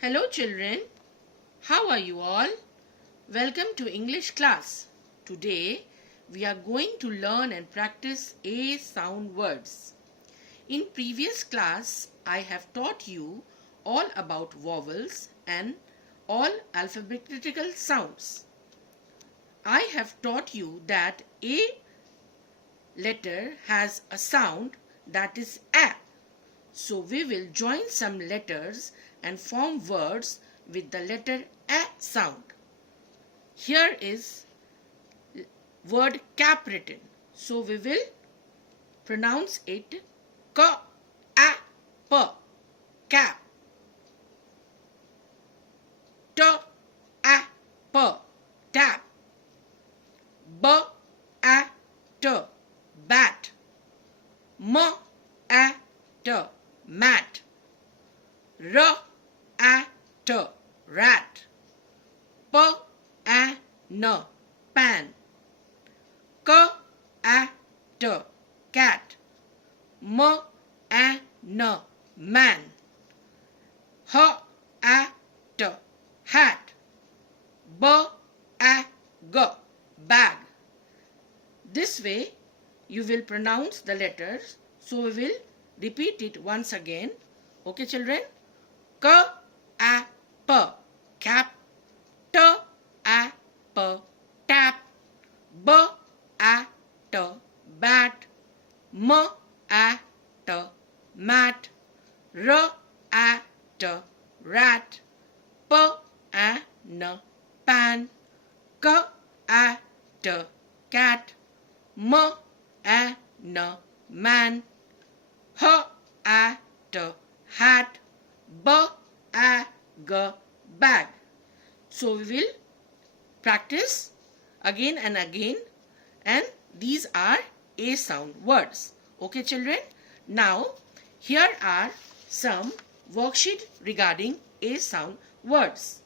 Hello children, how are you all? Welcome to English class. Today we are going to learn and practice A sound words. In previous class I have taught you all about vowels and all alphabetical sounds. I have taught you that A letter has a sound that is A. So we will join some letters and form words with the letter A sound. Here is word cap written. So we will pronounce it ka, a, p, cap. T, a, p, tap. B, a, t, bat. M, a, t, mat. R, a, t, rat. P, a, n, pan. K, a, t, cat. M, a, n, man. H, a, t, hat. B, a, g, bag. This way you will pronounce the letters. So we will repeat it once again. Okay children? K, a, p, cap. T, a, p, tap. B, a, t, bat. M, a, t, mat. R, a, t, rat. P, a, n, pan. K, a, t, cat. M, a, n, man. H, a, t, hat. B, a, g, bag. So we will practice again and again, and these are A sound words. Okay children? Now here are some worksheet regarding A sound words.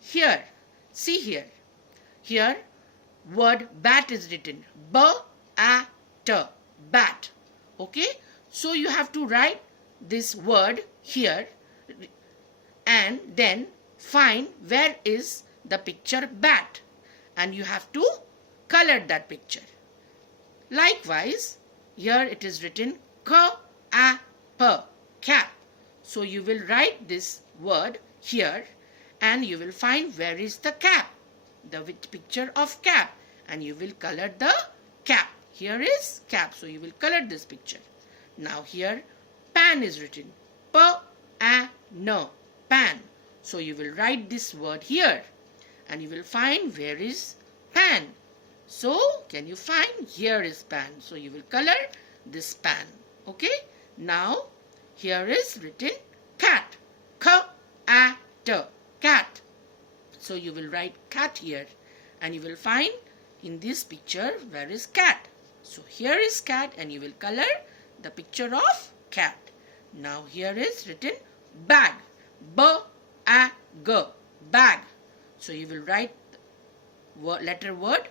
Here, see here. Here word bat is written. B, a, t, bat. Okay? So you have to write this word here and then find where is the picture bat, and you have to color that picture. Likewise, here it is written k, a, p, cap. So you will write this word here and you will find where is the cap, the picture of cap, and you will color the cap. Here is cap, so you will color this picture. Now here pan is written. P, a, n, pan. So you will write this word here and you will find where is pan. So can you find? Here is pan. So you will color this pan. Okay. Now here is written cat. K, a, t, cat. So you will write cat here and you will find in this picture where is cat. So here is cat and you will color the picture of cat. Now here is written bag. B, a, g, bag. So you will write letter word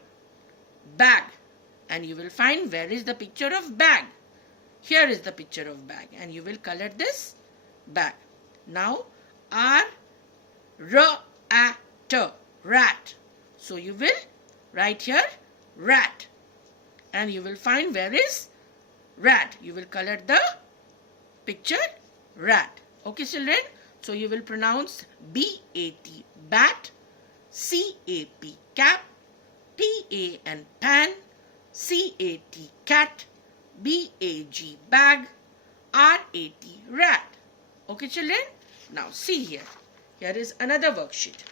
bag and you will find where is the picture of bag. Here is the picture of bag and you will color this bag. Now R, R, A, T, rat. So you will write here rat and you will find where is rat. You will color the picture rat. Okay children? So you will pronounce B-A-T, bat, C-A-P, cap, P-A-N, pan, C-A-T, cat, B-A-G, bag, R-A-T, rat. Okay children? Now see here. Here is another worksheet.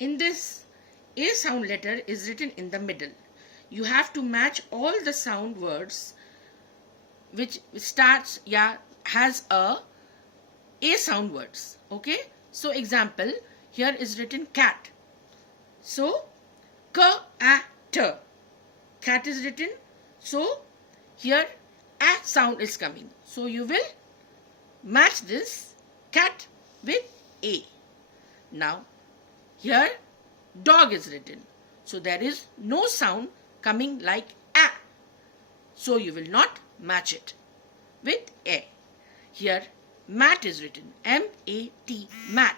In this, A sound letter is written in the middle. You have to match all the sound words which starts, has a sound words. Okay? So example, here is written cat. So k, a, t. Cat is written. So here a sound is coming. So you will match this cat with A. Now here dog is written. So there is no sound coming like a. So you will not match it with A. Here mat is written. M-A-T, mat.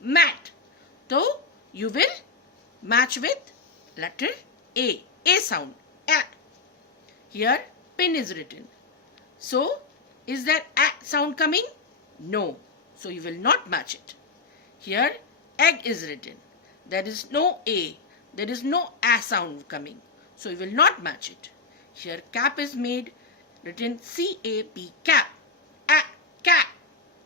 Mat. So you will match with letter A sound. A. Here pin is written. So is there A sound coming? No. So you will not match it. Here egg is written. There is no A. There is no A sound coming. So you will not match it. Here cap is made, written C-A-P, cap. A, cap.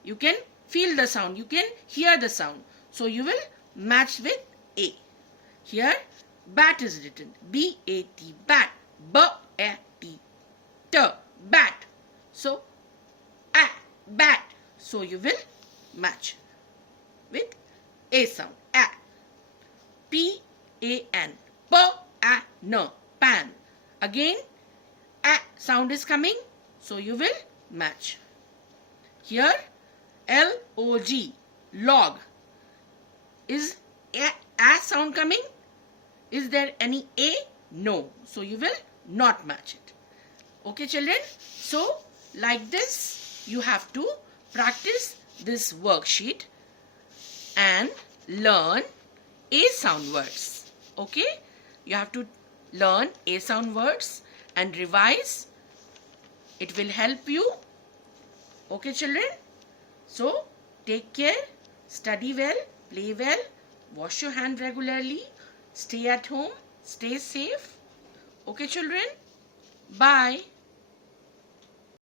You can feel the sound. You can hear the sound. So you will match with A. Here bat is written. B-A-T, bat. B-A-T, T, bat. So A, bat. So you will match with A sound. A. P-A-N, P-A-N, pan. Again A sound is coming, so you will match. Here L-O-G, log. Is A sound coming? Is there any A? No. So you will not match it. Okay children? So like this you have to practice this worksheet and learn A sound words. Okay? You have to learn A sound words and revise. It will help you. Okay children? So take care, study well, play well, wash your hand regularly, stay at home, stay safe. Okay children? Bye.